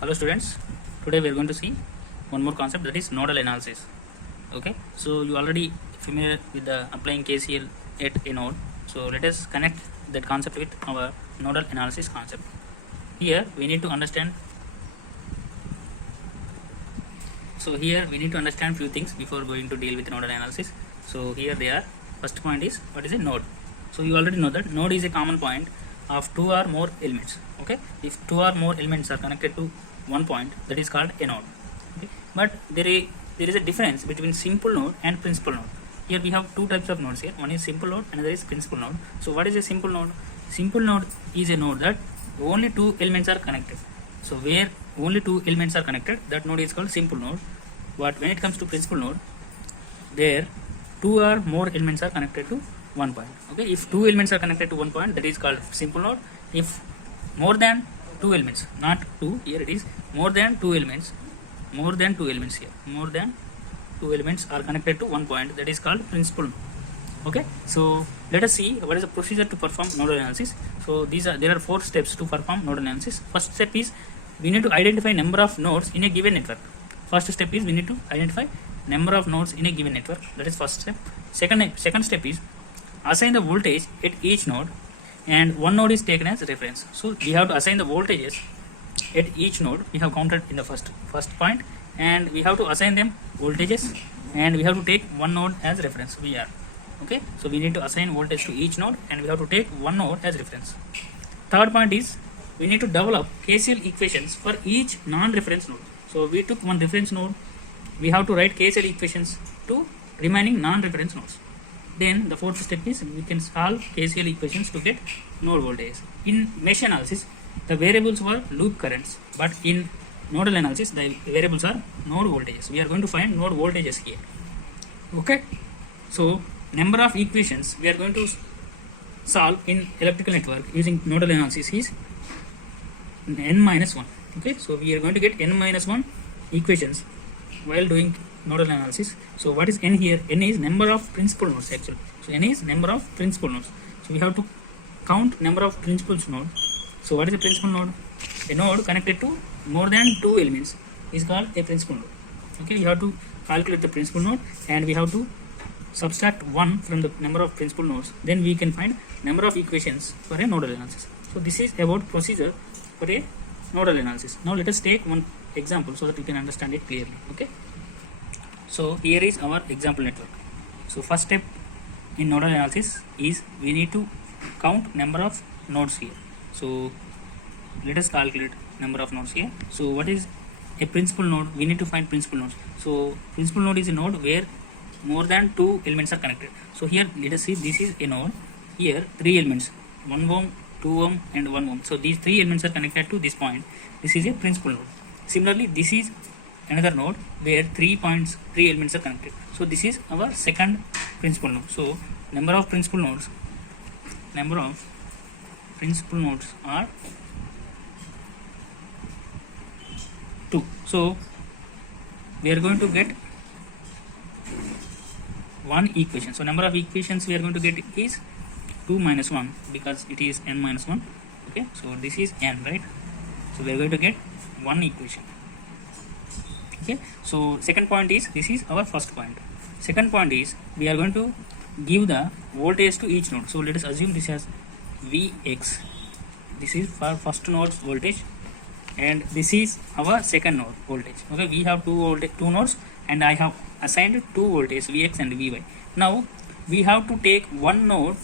Hello students, today we are going to see one more concept, that is nodal analysis. Okay, so you already familiar with the applying KCL at a node. So let us connect that concept with our nodal analysis concept. Here we need to understand few things before going to deal with nodal analysis. So here they are. First point is, what is a node? So you already know that node is a common point of two or more elements. Okay, if two or more elements are connected to one point, that is called a node. Okay, but there is a difference between simple node and principal node. Here we have two types of nodes here. One is simple node, another is principal node. So what is a simple node? Simple node is a node that only two elements are connected. So where only two elements are connected, that node is called simple node. But when it comes to principal node, there two or more elements are connected to one point. Okay, if two elements are connected to one point, that is called simple node. If more than two elements, not two, here it is more than two elements here, more than two elements are connected to one point, that is called principal node. Okay, so let us see what is the procedure to perform nodal analysis. So there are 4 steps to perform nodal analysis. First step is, we need to identify number of nodes in a given network. First step is, we need to identify number of nodes in a given network. That is first step. Second step is, assign the voltage at each node, and one node is taken as reference. So we have to assign the voltages at each node. We have counted in the first point, and we have to assign them voltages, and we have to take one node as reference, VR. Okay, so we need to assign voltage to each node, and we have to take one node as reference. Third point is, we need to develop KCL equations for each non-reference node. So we took one reference node, we have to write KCL equations to remaining non-reference nodes. Then the fourth step is, we can solve KCL equations to get node voltage. In mesh analysis, the variables were loop currents, but in nodal analysis, the variables are node voltages. We are going to find node voltages here. Okay, so number of equations we are going to solve in elliptical network using nodal analysis is n-1. Okay, so we are going to get n-1 equations while doing nodal analysis. So what is n here? N is number of principal nodes actually. So n is number of principal nodes. So we have to count number of principal nodes. So what is a principal node? A node connected to more than two elements is called a principal node. Okay, we have to calculate the principal node, and we have to subtract 1 from the number of principal nodes. Then we can find number of equations for a nodal analysis. So this is about procedure for a nodal analysis. Now let us take one example so that you can understand it clearly. Okay, so here is our example network. So first step in nodal analysis is, we need to count number of nodes here. So let us calculate number of nodes here. So what is a principal node? We need to find principal nodes. So principal node is a node where more than two elements are connected. So here let us see, this is a node. Here 3 elements, 1 ohm, 2 ohm and 1 ohm. So these 3 elements are connected to this point. This is a principal node. Similarly, this is another node where 3 elements are connected. So this is our second principal node. So number of principal nodes are 2. So we are going to get one equation. So number of equations we are going to get is 2 minus 1, because it is n-1. Okay, so this is n, right? So we are going to get one equation. Okay, so second point is, this is our first point. Second point is, we are going to give the voltage to each node. So let us assume this as Vx. This is for first node's voltage, and this is our second node voltage. Okay, we have two nodes, and I have assigned two voltages, Vx and Vy. Now we have to take one node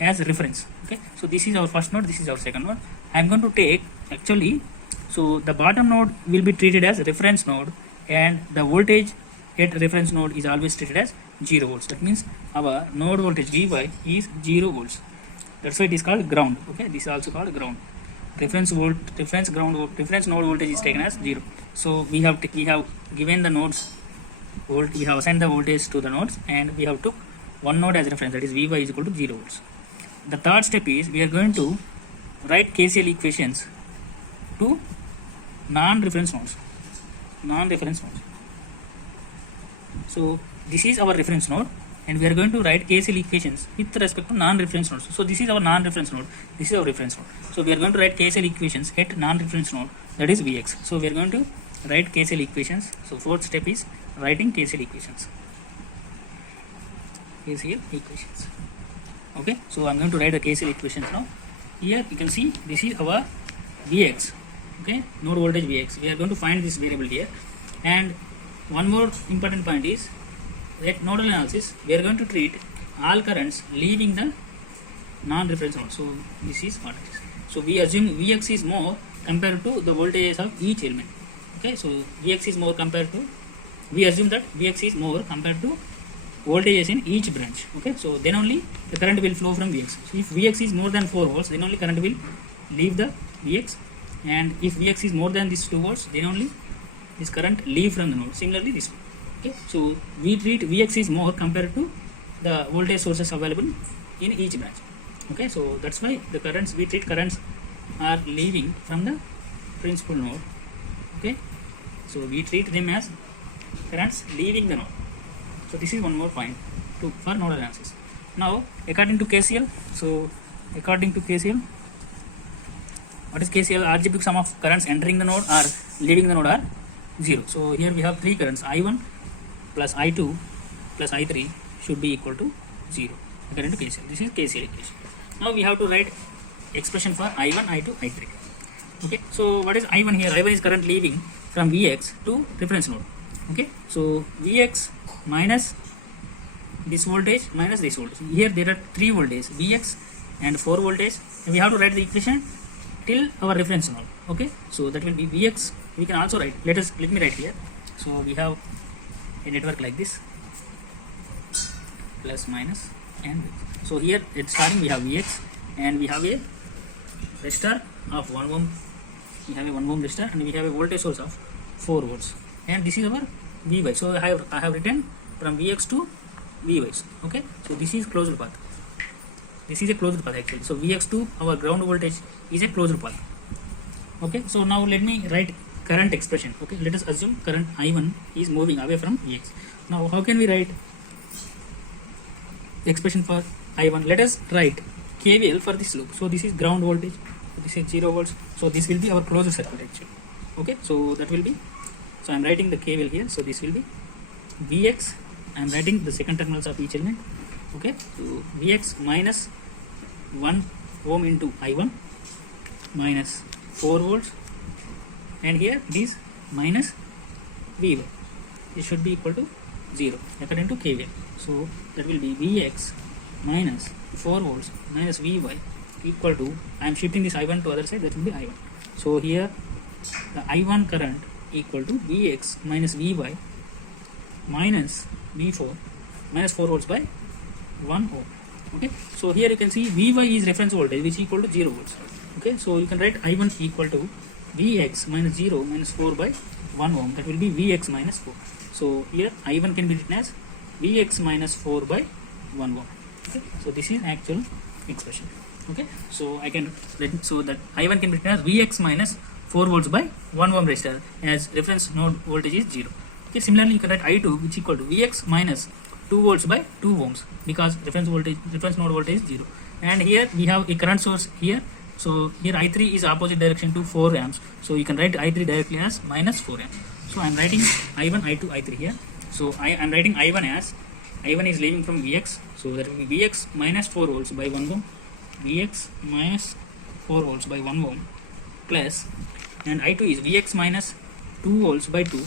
as reference. Okay, so this is our first node, this is our second node. I am going to take, actually, so the bottom node will be treated as reference node, and the voltage at reference node is always treated as 0 volts. That means our node voltage Vy is 0 volts. That's why it is called ground. Okay, this is also called ground. Reference node voltage is taken as 0. So we have given the nodes, we have assigned the voltage to the nodes, and we have took one node as reference, that is Vy is equal to 0 volts. The third step is, we are going to write KCL equations to non-reference nodes. So this is our reference node, and we are going to write KCL equations with respect to non-reference nodes. So this is our non-reference node, this is our reference node. So we are going to write KCL equations at non-reference node, that is Vx. So we are going to write KCL equations. So fourth step is writing KCL equations. KCL equations. Okay, so I'm going to write the KCL equations now. Here you can see this is our Vx. Okay, node voltage Vx. We are going to find this variable here. And one more important point is that nodal analysis, we are going to treat all currents leaving the non-reference node. So this is what it is. So we assume Vx is more compared to the voltages of each element. Okay, so Vx is more compared to, we assume that Vx is more compared to voltages in each branch. Okay, so then only the current will flow from Vx. So if Vx is more than 4 volts, then only current will leave the Vx, and if Vx is more than this 2 volts, then only this current leave from the node. Similarly this one. Okay, so we treat Vx is more compared to the voltage sources available in each branch. Okay, so that's why the currents, we treat currents are leaving from the principal node. Okay, so we treat them as currents leaving the node. So this is one more point for nodal analysis. Now according to KCL, so according to KCL, what is KCL? Algebraic sum of currents entering the node or leaving the node are 0. So here we have three currents, I1 plus I2 plus I3 should be equal to 0 according to KCL. This is KCL equation. Now we have to write expression for I1, I2, I3. Okay, so what is I1 here? I1 is current leaving from Vx to reference node. Okay, so Vx minus this voltage minus this voltage. Here there are 3 voltages, Vx and 4 voltage, and we have to write the equation till our reference node. Okay, so that will be Vx. We can also write, let me write here. So we have a network like this, plus minus and this. So here at starting we have Vx and we have a resistor of 1 ohm. We have a 1 ohm resistor and we have a voltage source of 4 volts, and this is our Vy. So I have written from Vx to Vy. Okay, so this is closed path. This is a closed path actually. So Vx to our ground voltage is a closed path. Okay, so now let me write current expression. Okay, let us assume current I1 is moving away from Vx. Now how can we write expression for I1? Let us write KVL for this loop. So this is ground voltage, so this is 0 volts, so this will be our closed circuit actually. Okay, so that will be, so I am writing the KVL here. So this will be Vx, I am writing the second terminals of each element. Okay, so Vx minus 1 ohm into I1 minus 4 volts, and here it is minus Vy. It should be equal to 0 according to KVL. So that will be Vx minus 4 volts minus Vy equal to, I am shifting this I1 to other side, that will be I1. So here the I1 current equal to Vx minus Vy minus V4 minus 4 volts by 1 ohm. Okay, so here you can see Vy is reference voltage which is equal to 0 volts. Okay, so you can write I1 equal to Vx minus 0 minus 4 by 1 ohm, that will be Vx minus 4. So here I1 can be written as Vx minus 4 by 1 ohm. Okay, so this is actual expression. Okay, so I can let, so that I1 can be written as Vx minus 4 volts by 1 ohm resistor as reference node voltage is 0. Okay, similarly you can write I2 which is equal to Vx minus 2 volts by 2 ohms because reference node voltage is 0. And here we have a current source here. So here I3 is opposite direction to 4 amps. So you can write I3 directly as minus 4 amps. So I am writing I1, I2, I3 here. So I am writing I1 as, I1 is leaving from Vx. So that will be Vx minus 4 volts by 1 ohm. Vx minus 4 volts by 1 ohm plus, and I2 is Vx minus 2 volts by 2.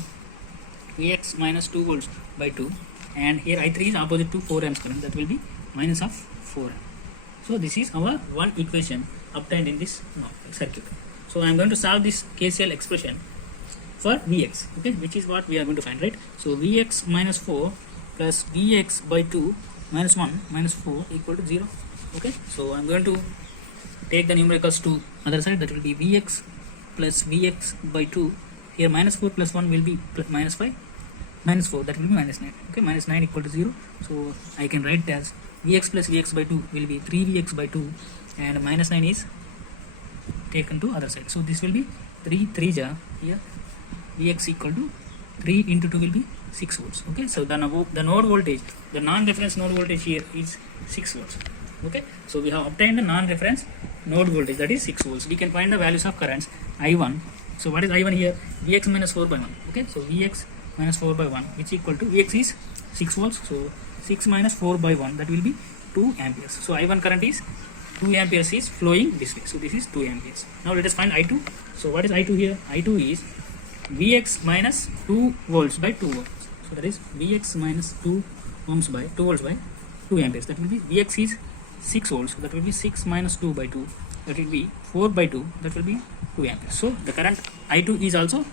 Vx minus 2 volts by 2. And here I3 is opposite to 4 amps current, that will be minus of 4 amps. So this is our one equation obtained in this circuit. So I am going to solve this KCL expression for Vx, okay, which is what we are going to find, right? So Vx minus 4 plus Vx by 2 minus 1 minus 4 equal to 0. Okay, so I am going to take the numericals to other side, that will be Vx plus Vx by 2. Here minus 4 plus 1 will be minus 5, minus 4, that will be minus 9. Okay, minus 9 equal to 0. So I can write it as Vx plus Vx by 2 will be 3Vx by 2, and minus 9 is taken to other side. So this will be 3 ja here. Vx equal to 3 into 2 will be 6 volts. Okay, so the node voltage, the non-reference node voltage here is 6 volts. Okay, so we have obtained the non-reference node voltage, that is 6 volts. We can find the values of currents I1. So what is I1 here? Vx minus 4 by 1. Okay, so Vx minus 4 by 1, which equal to Vx is 6 volts. So 6 minus 4 by 1, that will be 2 amperes. So I1 current is 2 amperes is flowing this way. So this is 2 amperes. Now let us find I2. So what is I2 here? I2 is Vx minus 2 volts by 2 volts. So that is Vx minus 2 ohms by 2 volts by 2 amperes. That will be Vx is 6 volts. So that will be 6 minus 2 by 2. That will be 4 by 2. That will be 2 amperes. So the current I2 is also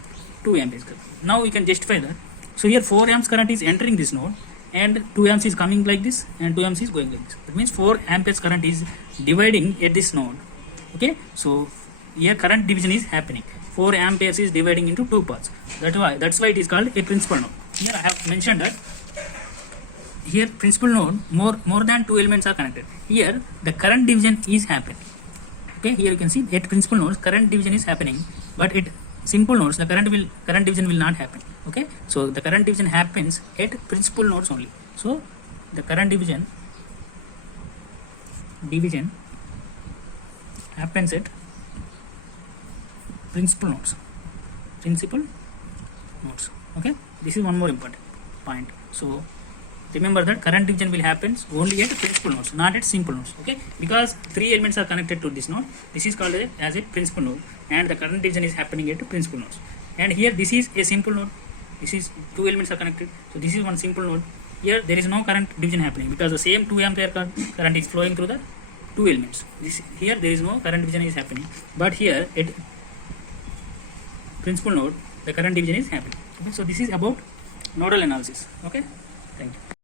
2 amperes. Now we can justify that. So here 4 amps current is entering this node and 2 amps is coming like this and 2 amps is going like this. That means 4 amperes current is dividing at this node. Okay, so here current division is happening. 4 amperes is dividing into 2 parts. That's why it is called a principal node. Here I have mentioned that here principal node more than 2 elements are connected. Here the current division is happening. Okay, here you can see at principal nodes current division is happening, but at simple nodes the current division will not happen. Okay, so the current division happens at principal nodes only. So the current division happens at principal nodes. Okay, this is one more important point. So remember that current division will happen only at principal nodes, not at simple nodes. Okay, because 3 elements are connected to this node, this is called as a principal node, and the current division is happening at principal nodes. And here this is a simple node. This is 2 elements are connected, so this is one simple node. Here there is no current division happening because the same 2 ampere current is flowing through the 2 elements. Here there is no current division is happening, but here at principal node the current division is happening. Okay, so this is about nodal analysis. Okay, thank you.